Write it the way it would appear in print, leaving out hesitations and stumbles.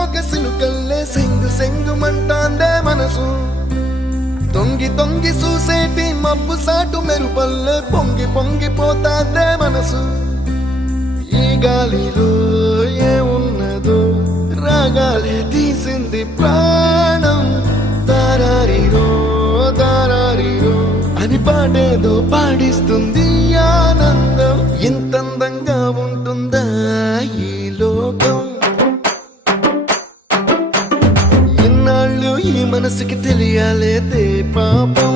మోగ సినుకల్లే సెంగు సెంగుమంటాందే మనసు తొంగి తొంగి చూసేటి మబ్బు సాటు మెరుపల్లే పొంగి పొంగిపోతాందే మనసు ఈ గాలిలో ఏమున్నదో రాగాలే తీసింది ప్రాణం దారారిరో దారారిరో అని పాడేదో పాడిస్తుంది ఆనందం ఇంత అందంగా ఉంటుందా ఈ లోకం ఇన్నాళ్ళు ఈ మనసుకి తెలియాలేదే పాపం